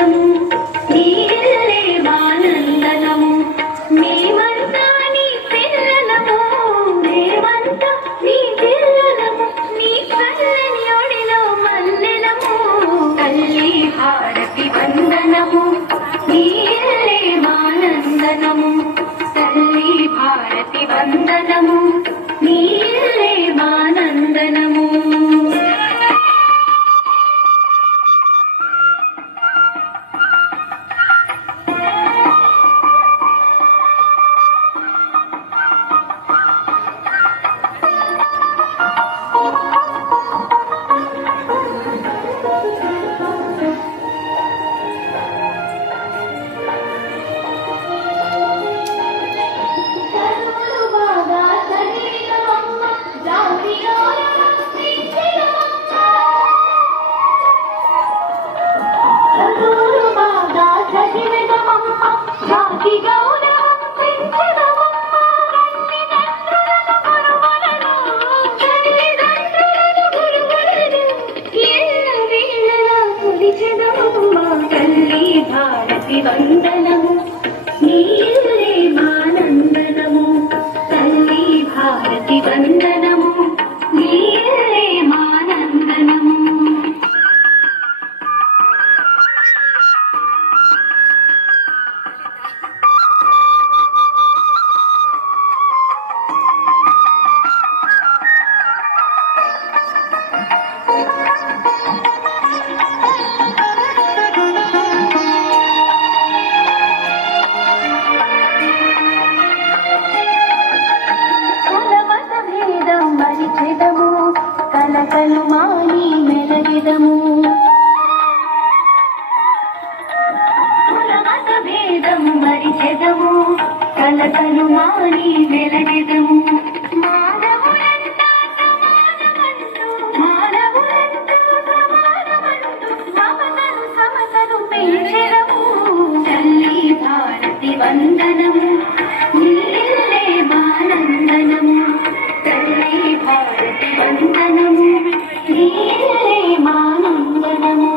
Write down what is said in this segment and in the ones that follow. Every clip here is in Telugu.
నందనము నీలే మానందనము మేమంతా నీ పిల్లలము మేమంతా నీ పిల్లలము నీ చల్లని ఒడిలో మల్లెలము తల్లి భారతి వందనము నీలే మానందనము తల్లి భారతి వందనము నీలే మానందనము వందనము నీలే మానందనము తల్లి భారతి వందనము నీలే మానందనము కలకలు మాని మెలగెదము కులమత భేదం మరిచెదము కలకలు మాని మెలగెదము మానవులంతా సమానమంటూ మమతను సమతను పెంచెదము తల్లి భారతి వందనము నీలే మానందనము తల్లి భారతి వందనము నీలే మానందనము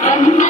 Thank you.